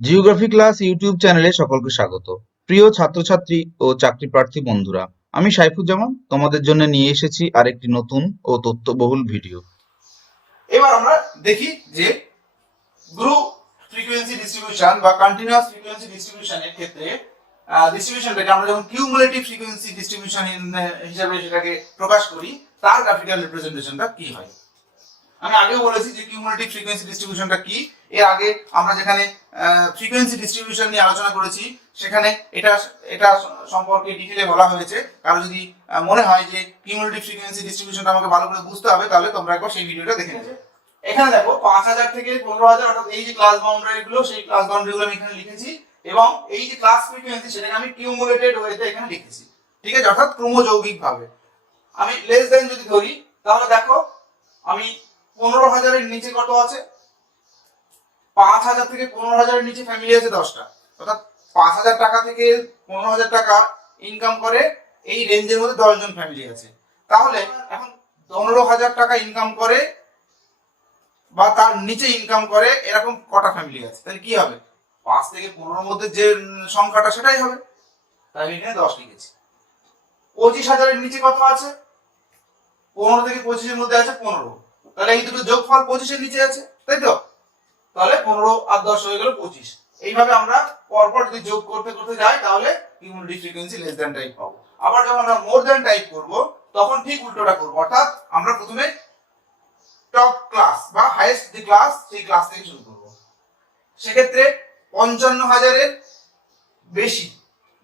Geography class YouTube চ্যানেলে সকলকে স্বাগত। প্রিয় ছাত্রছাত্রী ও চাকরি প্রার্থী বন্ধুরা, আমি সাইফুজ্জামান তোমাদের জন্য নিয়ে এসেছি আরেকটি নতুন ও তথ্যবহুল ভিডিও। এবার আমরা দেখি যে গ্রুপ ফ্রিকোয়েন্সি ডিস্ট্রিবিউশন বা কন্টিনিউয়াস ফ্রিকোয়েন্সি ডিস্ট্রিবিউশনের ক্ষেত্রে ডিস্ট্রিবিউশনটাকে আমরা যখন কিউমুলেটিভ ফ্রিকোয়েন্সি ডিস্ট্রিবিউশন হিসাবে সেটাকে প্রকাশ করি, তার গ্রাফিক্যাল রিপ্রেজেন্টেশনটা কি হয়। আমি আগেও বলেছি যে কিউমুলেটিভ ফ্রিকোয়েন্সি ডিস্ট্রিবিউশনটা কি। এর আগে আমরা যেখানে ফ্রিকোয়েন্সি ডিস্ট্রিবিউশন নিয়ে আলোচনা করেছি, সেখানে এটা এটা সম্পর্কে ডিটেইলে বলা হয়েছে। কারো যদি মনে হয় যে কিউমুলেটিভ ফ্রিকোয়েন্সি ডিস্ট্রিবিউশনটা আমাকে ভালো করে বুঝতে হবে, তাহলে তোমরা একবার সেই ভিডিওটা দেখে নেবে। এখানে দেখো 5000 থেকে 15000, অর্থাৎ এই যে ক্লাস বাউন্ডারি গুলো, সেই ক্লাস বাউন্ডারি গুলো আমি এখানে লিখেছি, এবং এই যে ক্লাস ফ্রিকোয়েন্সি সেটাকে আমি কিউমুলেটেড ওয়েতে এখানে লিখেছি। ঠিক আছে, অর্থাৎ ক্রমযৌগিক ভাবে। আমি লেস দেন যদি ধরি, তাহলে দেখো আমি 15000 এর নিচে কত আছে, 5000 থেকে 15000 এর নিচে ফ্যামিলি আছে 10টা, অর্থাৎ 5000 টাকা থেকে 15000 টাকা ইনকাম করে এই রেঞ্জের মধ্যে 10 জন ফ্যামিলি আছে। তাহলে এখন 15000 টাকা ইনকাম করে বা তার নিচে ইনকাম করে এরকম কটা ফ্যামিলি আছে, তাহলে কি হবে? 5 থেকে 15 এর মধ্যে যে সংখ্যাটা সেটাই হবে, তাই আমি এখানে 10 লিখেছি। 25000 এর নিচে কত আছে? 15 থেকে 25 এর মধ্যে আছে 15, তাহলে এই দুটো যোগফল 25 এর নিচে আছে, তাই তো? তাহলে 15 আর 10 হয়ে গেল 25। এইভাবে আমরা পরপর যদি যোগ করতে করতে যাই, তাহলে cumulative frequency less than type পাবো। আবার যখন আমরা মোর দ্যান টাইপ করব, তখন ঠিক উল্টোটা করব, অর্থাৎ আমরা প্রথমে টপ ক্লাস বা হাইয়েস্ট যে ক্লাস, সেই ক্লাস থেকে শুরু করব। সেক্ষেত্রে 55000 এর বেশি,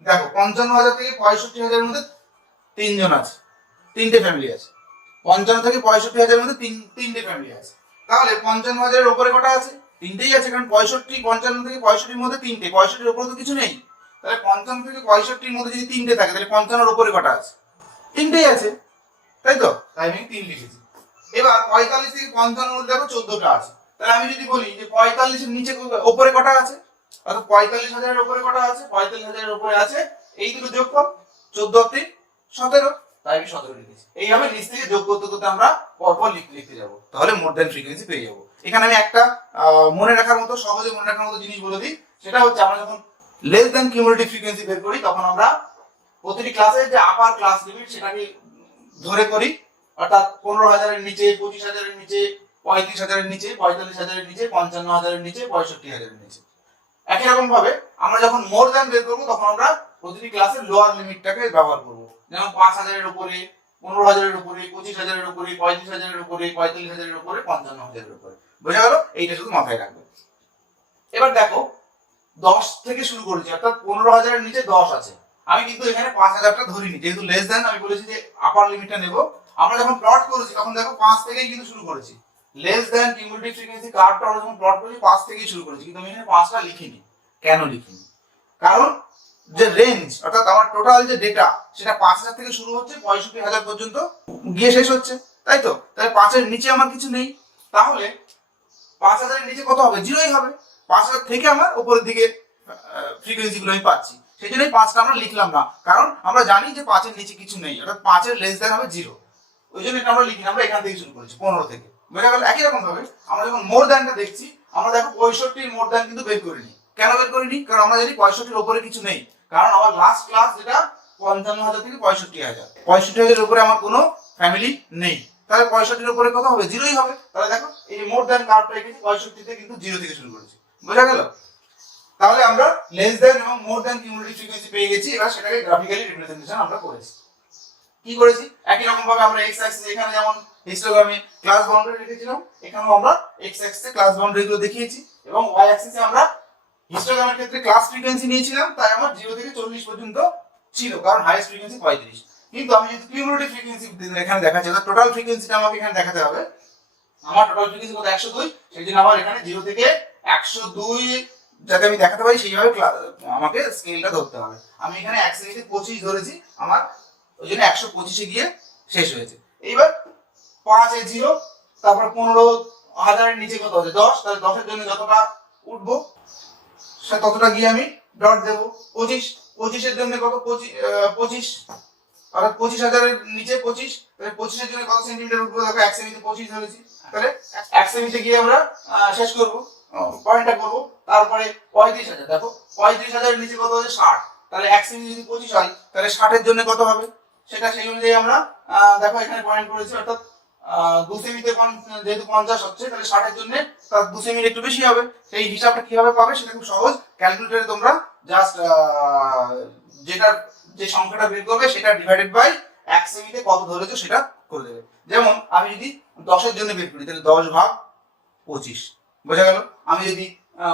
দেখো 55000 থেকে 65000 এর মধ্যে তিনজন আছে, তিনটে ফ্যামিলি আছে। 55 থেকে 65000 এর মধ্যে তিনটে ফ্যামিলি আছে। তাহলে 55000 এর উপরে কটা আছে? তিনটেই আছে, কারণ 65, 55 থেকে 65 এর মধ্যে তিনটে, 65 এর উপরে তো কিছু নেই। তাহলে 55 থেকে 65 এর মধ্যে যদি তিনটে থাকে, তাহলে 55 এর উপরে কটা আছে? তিনটেই আছে, তাই তো? তাই আমি 3 লিখেছি। এবার 45 থেকে 55 এর মধ্যে দেখো 14টা আছে। তাহলে আমি যদি বলি যে 45 এর নিচে উপরে কটা আছে, অর্থাৎ 45000 এর উপরে কটা আছে? 45000 এর উপরে আছে এই দুটো যোগফল 14 আর 3 17, তাই আমি 17 লিখেছি। এইভাবে নিচ থেকে যোগ করতে করতে আমরা পরপর লিখতে যাব, তাহলে মোর দ্যান ফ্রিকোয়েন্সি পেয়ে যাব। এখানে আমি একটা মনে রাখার মতো, সহজে মনে রাখার মতো জিনিস বলে দিই। সেটা হচ্ছে, আমরা যখন লেস দ্যান কিউমুলেটিভ ফ্রিকোয়েন্সি বের করি, তখন আমরা প্রতিটি ক্লাসের যে আপার ক্লাস লিমিট সেটাকে ধরে করি, অর্থাৎ 15000 এর নিচে, 25000 এর নিচে, 35000 এর নিচে, 45000 এর নিচে, 55000 এর নিচে, 65000 এর নিচে। একই রকম ভাবে আমরা যখন মোর দ্যান বের করব, তখন আমরা প্রতিটি ক্লাসের লোয়ার লিমিটটাকে ব্যবহার করব। যেমন 5000 এর উপরে, 15000 এর উপরে, 25000 এর উপরে, 35000 এর উপরে, 45000 এর উপরে, 55000 এর উপরে। বোঝা গেল? এইটা শুধু মাথায় রাখবে। এবার দেখো 10 থেকে শুরু করেছি, অর্থাৎ 15000 এর নিচে 10 আছে। আমি কিন্তু এখানে 5000টা ধরিনি, যেহেতু লেস দ্যান আমি বলেছি যে আপার লিমিটটা নেব। আমরা যখন প্লট করেছি, তখন দেখো 5 থেকেই কিন্তু শুরু করেছি। লেস দ্যান কিউমুলেটিভ ফ্রিকোয়েন্সি কার্ভটা আমরা যখন প্লট করেছি, 5 থেকেই শুরু করেছি, কিন্তু আমি এখানে 5টা লিখিনি। কেন লিখিনি? কারণ যে রেঞ্জ, অর্থাৎ আমার টোটাল যে ডেটা, সেটা 5000 থেকে শুরু হচ্ছে 65000 পর্যন্ত গিয়ে শেষ হচ্ছে, তাই তো? তাহলে 5 এর নিচে আমার কিছু নেই। তাহলে 5000 এর নিচে কত হবে? জিরোই হবে। 5000 থেকে আমার উপরের দিকে ফ্রিকোয়েন্সি গুলো আমি পাচ্ছি, সেই জন্যই 5টা আমরা লিখলাম না, কারণ আমরা জানি যে 5 এর নিচে কিছু নেই, অর্থাৎ 5 এর লেস দেন হবে 0। ওই জন্য এটা আমরা লিখি না, আমরা এখান থেকে শুরু করেছি 15 থেকে। বোঝা গেল? একই রকম ভাবে আমরা যখন মোর দ্যানটা দেখছি, আমরা দেখো 65 এর মোর দ্যান কিন্তু বের করিনি। কেন বের করিনি? কারণ আমরা জানি 65 এর উপরে কিছু নেই, কারণ আমার লাস্ট ক্লাস যেটা 55000 থেকে 65000, 65000 এর উপরে আমার কোনো ফ্যামিলি নেই। তাহলে 65 এর উপরে কত হবে? জিরোই হবে। তাহলে দেখো এই মোর দ্যান কার্ভটা এঁকেছি, 65 তে কিন্তু 0 থেকে শুরু করেছি। বোঝা গেল? তাহলে আমরা লেস দ্যান এবং মোর দ্যান কিউমুলেটিভ ফ্রিকোয়েন্সি পেয়ে গেছি। এবার সেটাকে গ্রাফিক্যালি রিপ্রেজেন্টেশন আমরা করেছি। কি করেছি? একই রকম ভাবে আমরা এক্স অ্যাক্সিস, এখানে যেমন হিস্টোগ্রামে ক্লাস বাউন্ডারি রেখেছিলাম, এখানেও আমরা এক্স অ্যাক্সিসে ক্লাস বাউন্ডারি গুলো দেখিয়েছি, এবং ওয়াই অ্যাক্সিসে আমরা হিস্টোগ্রামের ক্ষেত্রে ক্লাস ফ্রিকোয়েন্সি নিয়েছিলাম, তাই আমার 0 থেকে 40 পর্যন্ত ছিল, কারণ হাইয়েস্ট ফ্রিকোয়েন্সি 35। কিন্তু আমি যদি কিউমুলেটিভ ফ্রিকোয়েন্সি এখানে দেখাচ্ছি, অর্থাৎ টোটাল ফ্রিকোয়েন্সিটা আমাকে এখানে দেখাতে হবে। আমার টোটাল ফ্রিকোয়েন্সি কত? 102। সেই জন্য আমার এখানে 0 থেকে 102 যাতে আমি দেখাতে পারি, সেইভাবে আমাকে স্কেলটা ধরতে হবে। আমি এখানে 1 সেকেন্ডে 25 ধরেছি, আমার ওই জন্য 125 এ গিয়ে শেষ হয়েছে। এইবার 5 এ 0, তারপর 15000 এর নিচে কত আছে? 10। তাহলে 10 এর জন্য যতটা উঠবো সে ততটা গিয়ে আমি ডট দেব। 25 এর জন্য কত? 25, অর্থাৎ 25000 এর নিচে 25, তাহলে 25 এর জন্য কত সেন্টিমিটার উঠবো? দেখো 1 সেমিতে 25 ধরেছি, তাহলে 1 সেমিতে গিয়ে আমরা শেষ করব। পয়েন্টটা করবো। তারপরে 35,000, দেখো 35,000 এর নিচে কত হচ্ছে 60, তাহলে 1 সেমি যদি 25 হয় তাহলে 60 এর জন্য কত হবে সেটা সেই অনুযায়ী আমরা দেখো এখানে পয়েন্ট করেছি, অর্থাৎ 2 সেমিতে যেহেতু 50 হচ্ছে তাহলে 60 এর জন্য তার 2 সেমির একটু বেশি হবে। সেই হিসাবটা কিভাবে পাবে সেটা খুব সহজ, ক্যালকুলেটরে তোমরা জাস্ট যে সংখ্যাটা বের করবে সেটা ডিভাইডেড বাই 1 সেমিতে কত ধরেছো সেটা করে দেবে। যেমন আমি যদি 10 এর জন্য বের করি তাহলে 10 ভাগ 25, বোঝা গেল। আমি যদি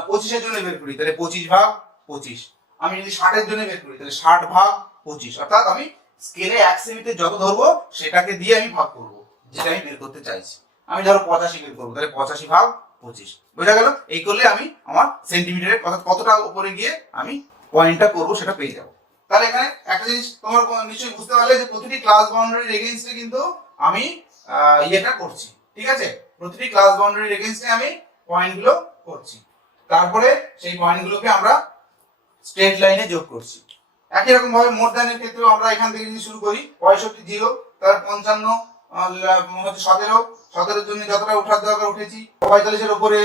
25 এর জন্য বের করি তাহলে 25 ভাগ 25। আমি যদি 60 এর জন্য বের করি তাহলে 60 ভাগ 25, অর্থাৎ আমি স্কেলে 1 সেমিতে যত ধরবো সেটাকে দিয়ে আমি ভাগ করব যেটা আমি বের করতে চাইছি। আমি ধরো 85 বের করবো তাহলে 85 ভাগ 25, বোঝা গেল। এই করলে আমি আমার সেন্টিমিটারের কতটা উপরে গিয়ে আমি পয়েন্টটা করবো সেটা পেয়ে যাবো। তাহলে এখানে একটা জিনিস তোমরা নিশ্চয়ই বুঝতে পারলে যে প্রতিটি ক্লাস বাউন্ডারির এগেইনস্টে কিন্তু আমি ইয়েটা করছি, ঠিক আছে। প্রতিটি ক্লাস বাউন্ডারির এগেইনস্টে আমি পয়েন্টগুলো করছি, তারপরে সেই পয়েন্টগুলোকে আমরা স্ট্রেট লাইনে যোগ করছি। একই রকম ভাবে মোর দ্যান এর ক্ষেত্রেও আমরা এখান থেকে যদি শুরু করি 65 0, তার 55 হচ্ছে 17, 17 এর জন্য যতটা উঠার দরকার উঠেছি। 45 এর উপরে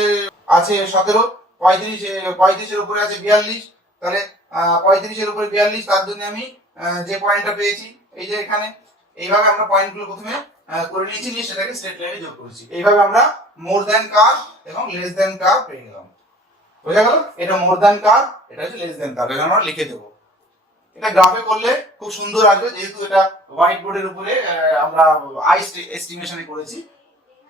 আছে 17, 35 এর উপরে আছে 42, তাহলে 35 এর উপরে 42, তার জন্য আমি যে পয়েন্টটা পেয়েছি এই যে এখানে, এইভাবে আমরা পয়েন্টগুলো প্রথমে করে নিয়েছি, নিয়ে সেটাকে স্ট্রেট লাইনে যোগ করেছি। এইভাবে আমরা মোর দ্যান কার্ভ এবং লেস দ্যান কার্ভ পেয়ে গেলাম, বোঝা গেল। এটা মোর দ্যান কার্ভ, এটা হচ্ছে লেস দ্যান কার্ভ, এখানে আমরা লিখে দেবো। এটা গ্রাফে করলে খুব সুন্দর আসবে, যেহেতু এটা হোয়াইট বোর্ডের উপরে আমরা আইস এস্টিমেশনে করেছি,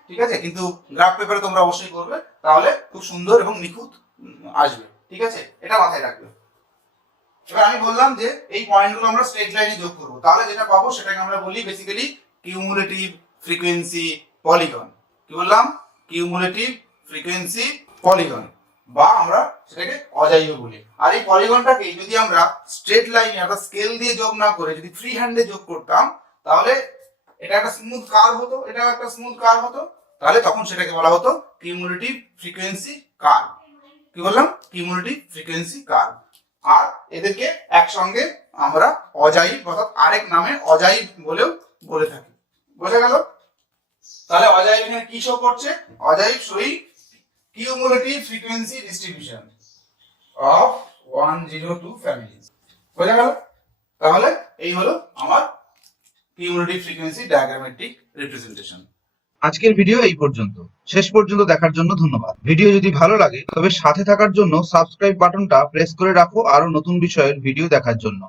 ঠিক আছে। কিন্তু গ্রাফ পেপারে তোমরা অবশ্যই করবে, তাহলে খুব সুন্দর এবং নিখুঁত আসবে, ঠিক আছে। এটা মাথায় রাখবে। এবার আমি বললাম যে এই পয়েন্টগুলো আমরা স্ট্রেট লাইনে যোগ করব, তাহলে যেটা পাবো সেটাকে আমরা বলি বেসিক্যালি কিউমুলেটিভ ফ্রিকোয়েন্সি পলিগন। কি বললাম? কিউমুলেটিভ ফ্রিকোয়েন্সি পলিগন, বা আমরা সেটাকে অজাইভ বলি। আর এই পলিগনটাকে যদি আমরা স্ট্রেট লাইনে অর্থাৎ স্কেল দিয়ে যোগ না করে যদি ফ্রি হ্যান্ডে যোগ করতাম তাহলে এটা একটা স্মুথ কার্ভ হতো, এটা একটা স্মুথ কার্ভ হতো, তাহলে তখন সেটাকে বলা হতো কিউমুলেটিভ ফ্রিকোয়েন্সি কার্ভ। কি বললাম? Cumulative frequency curve. আর এদেরকে একসঙ্গে আমরা অজাইভ অর্থাৎ আরেক নামে অজাইভ বলেও বলে থাকি, বোঝা গেল। তাহলে অজাইভ এখানে কি শো করছে? Ogive showing cumulative frequency distribution of 102 families, বোঝা গেল। তাহলে এই হলো আমার কিউমুলেটিভ ফ্রিকোয়েন্সি ডায়াগ্রামেটিক রিপ্রেজেন্টেশন। আজকের ভিডিও এই পর্যন্ত। শেষ পর্যন্ত দেখার জন্য ধন্যবাদ। ভিডিও যদি ভালো লাগে তবে সাথে থাকার জন্য সাবস্ক্রাইব বাটনটা প্রেস করে রাখো আরো নতুন বিষয়ের ভিডিও দেখার জন্য।